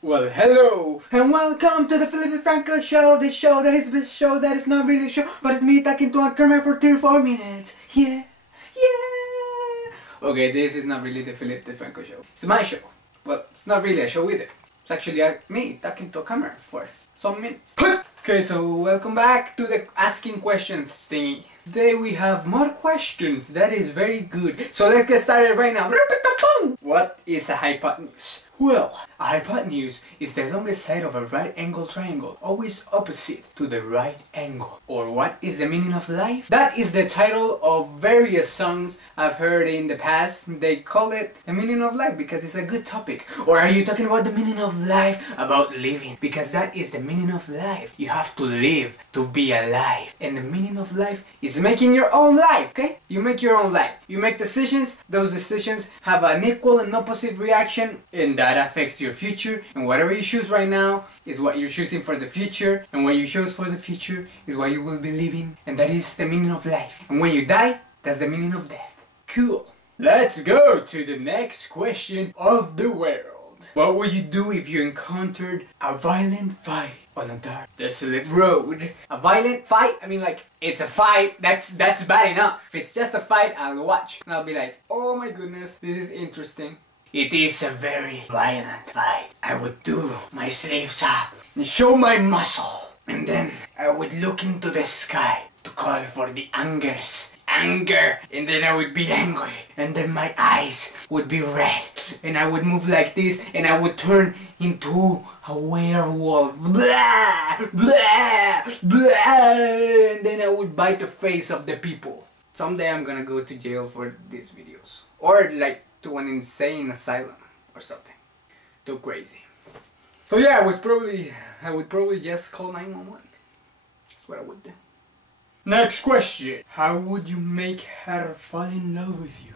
Well, hello and welcome to the Felipe Franco show. The show that is the show that is not really a show, but it's me talking to a camera for 34 minutes. Yeah. Okay, this is not really the Felipe Franco show. It's my show. Well, it's not really a show either. It's actually me talking to a camera for some minutes. Okay, so welcome back to the asking questions thingy. Today we have more questions. That is very good. So let's get started right now. What is a hypotenuse? Well, a hypotenuse is the longest side of a right angle triangle, always opposite to the right angle. Or what is the meaning of life? That is the title of various songs I've heard in the past. They call it the meaning of life because it's a good topic. Or are you talking about the meaning of life? About living, because that is the meaning of life. You have to live to be alive. And the meaning of life is making your own life, okay? You make your own life. You make decisions. Those decisions have an equal and opposite reaction, and that affects your future. And whatever you choose right now is what you're choosing for the future, and what you chose for the future is what you will be living, and that is the meaning of life. And when you die, that's the meaning of death. Cool. Let's go to the next question of the world. What would you do if you encountered a violent fight on a dark, desolate road? A violent fight? I mean, like, it's a fight. That's bad enough. If it's just a fight, I'll watch and I'll be like, oh my goodness, this is interesting. It is a very violent fight. I would do my sleeves up and show my muscle, and then I would look into the sky to call for the anger, and then I would be angry, and then my eyes would be red, and I would move like this, and I would turn into a werewolf, blah, blah, blah, and then I would bite the face of the people. Someday I'm gonna go to jail for these videos, or like to an insane asylum or something. Too crazy. So yeah, I would probably just call 911. That's what I would do. Next question. How would you make her fall in love with you?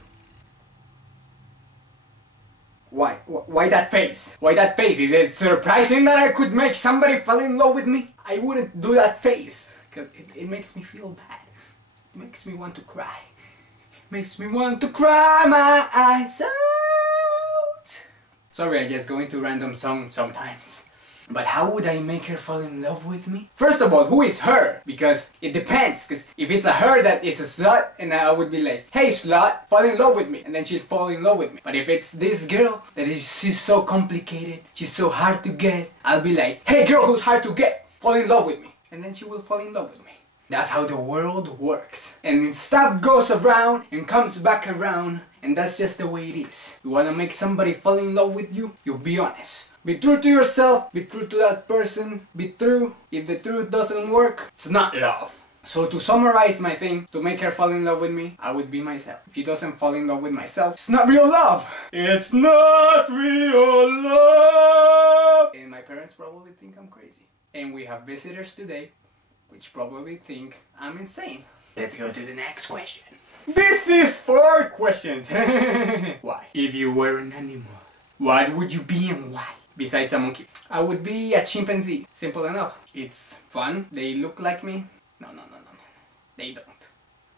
Why? Why that face? Why that face? Is it surprising that I could make somebody fall in love with me? I wouldn't do that face, because it makes me feel bad. It makes me want to cry. Makes me want to cry my eyes out. Sorry, I just go into random songs sometimes. But how would I make her fall in love with me? First of all, who is her? Because it depends. Because if it's a her that is a slut, and I would be like, hey slut, fall in love with me. And then she'd fall in love with me. But if it's this girl that she's so complicated, she's so hard to get, I'll be like, hey girl who's hard to get, fall in love with me. And then she will fall in love with me. That's how the world works. And stuff goes around and comes back around, and that's just the way it is. You wanna make somebody fall in love with you? You be honest. Be true to yourself, be true to that person, be true. If the truth doesn't work, it's not love. So to summarize my thing, to make her fall in love with me, I would be myself. If she doesn't fall in love with myself, it's not real love. It's not real love. And my parents probably think I'm crazy. And we have visitors today, which probably think I'm insane. Let's go to the next question. This is 4 questions. Why? If you were an animal, what would you be and why? Besides a monkey, I would be a chimpanzee. Simple enough. It's fun. They look like me. No. They don't.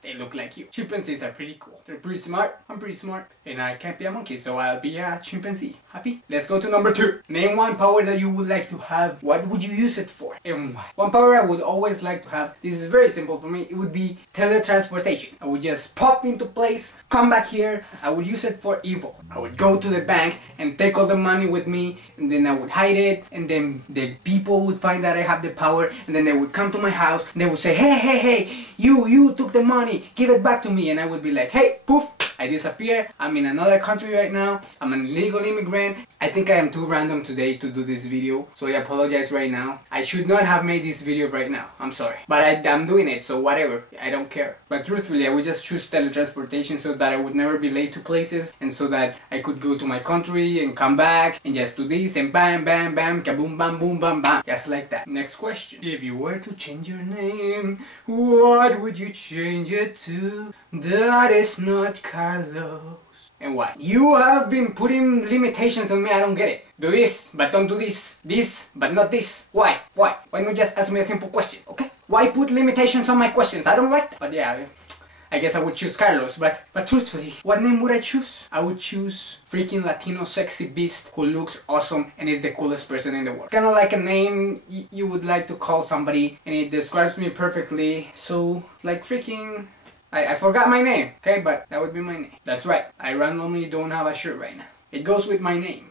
They look like you. Chimpanzees are pretty cool. They're pretty smart. I'm pretty smart. And I can't be a monkey, so I'll be a chimpanzee. Happy? Let's go to number 2. Name one power that you would like to have. What would you use it for? And why? One power I would always like to have. This is very simple for me. It would be teletransportation. I would just pop into place, come back here. I would use it for evil. I would go to the bank and take all the money with me, and then I would hide it, and then the people would find that I have the power, and then they would come to my house and they would say, hey, you took the money. Give it back to me. And I would be like, hey, poof, I disappear. I'm in another country right now. I'm an illegal immigrant. I think I am too random today to do this video, so I apologize right now. I should not have made this video right now. I'm sorry. But I'm doing it, so whatever. I don't care. But truthfully, I would just choose teletransportation so that I would never be late to places, and so that I could go to my country and come back and just do this and bam, bam, bam, kaboom, bam, boom, bam, bam. Just like that. Next question. If you were to change your name, what would you change it to? That is not Carlos. And why? You have been putting limitations on me. I don't get it. Do this, but don't do this. This, but not this. Why? Why? Why not just ask me a simple question, okay? Why put limitations on my questions? I don't like that. But yeah, I guess I would choose Carlos, but truthfully, what name would I choose? I would choose freaking Latino sexy beast who looks awesome and is the coolest person in the world. Kind of like a name you would like to call somebody, and it describes me perfectly. So, like freaking... I forgot my name, okay, but that would be my name. That's right, I randomly don't have a shirt right now. It goes with my name.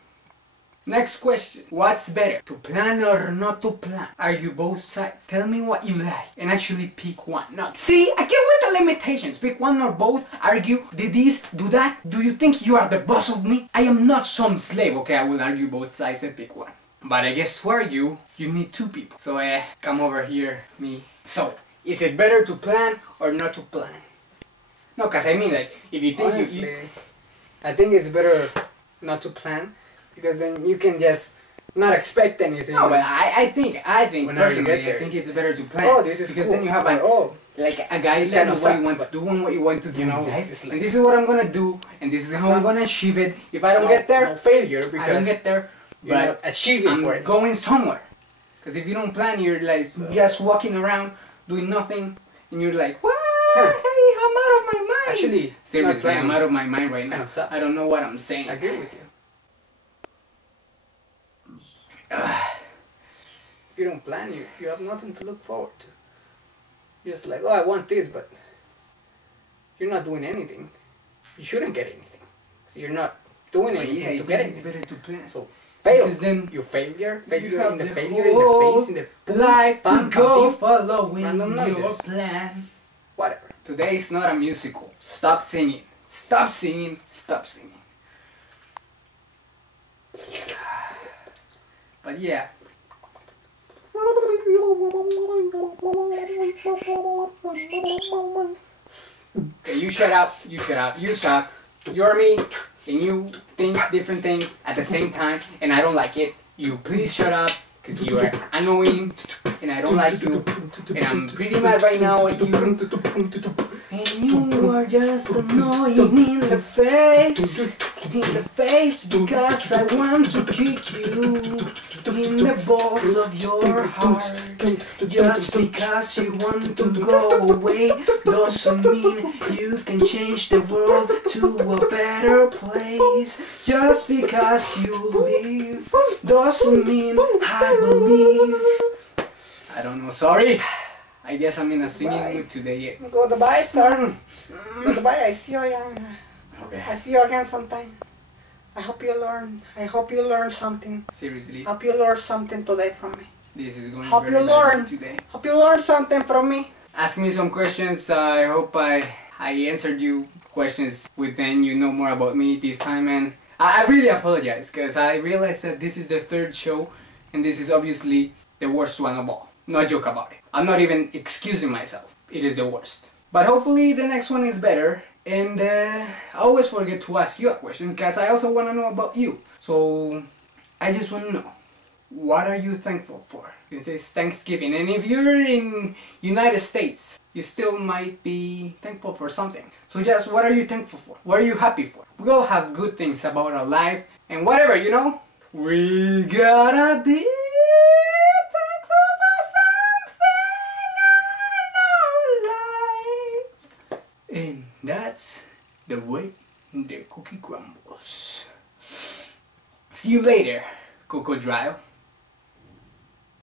Next question. What's better, to plan or not to plan? Argue both sides. Tell me what you like and actually pick one. No. See, I get with the limitations. Pick one or both. Argue, do this, do that. Do you think you are the boss of me? I am not some slave, okay? I will argue both sides and pick one. But I guess to argue, you need two people. So come over here, me. So, is it better to plan or not to plan? No, cause I mean, like, if you think honestly, I think it's better not to plan. Because then you can just not expect anything. No, but I think personally, I think it's better to plan. Oh, this is because cool. Then you have like a guideline of what you want to do and what you want to do in life. And this is what I'm gonna do, and this is how I'm gonna achieve it. If I don't get there, no failure. Because I don't get there, but achieving for it. Going somewhere. Because if you don't plan, you're like just walking around doing nothing, and you're like, what? Hey, I'm out of my mind. Actually, seriously, I'm out of my mind right now. I don't know what I'm saying. I agree with you. If you don't plan, you have nothing to look forward to. You're just like, oh, I want this, but you're not doing anything. You shouldn't get anything. So you're not doing anything to get anything. It's better to plan. So fail. Because then you failure in the failure, in the face, in the life to go following random noises. Your plan. Whatever. Today is not a musical. Stop singing. Stop singing. Stop singing. But yeah. Okay, you shut up, you shut up, you suck, you're me, and you think different things at the same time, and I don't like it. You please shut up, because you are annoying, and I don't like you, and I'm pretty mad right now at you. And you are just annoying in the face, because I want to kick you in the balls of your heart. Just because you want to go away doesn't mean you can change the world to a better place. Just because you leave doesn't mean I believe. I don't know, sorry. I guess I'm in a singing mood today. Goodbye, sir. Goodbye, I see you again. Okay. I see you again sometime. I hope you learn something. Seriously? Hope you learn something today from me. This is going to be very bad today. Hope you learn something from me. Ask me some questions. I hope I answered you questions within you know more about me this time, and I really apologize because I realized that this is the third show and this is obviously the worst one of all. No joke about it. I'm not even excusing myself. It is the worst. But hopefully the next one is better. And I always forget to ask you a question because I also want to know about you. So I just want to know, what are you thankful for? This is Thanksgiving, and if you're in United States, you still might be thankful for something. So just what are you thankful for? What are you happy for? We all have good things about our life and whatever, you know? We gotta be thankful for something in our life. And that's the way the cookie crumbles. See you later, crocodile.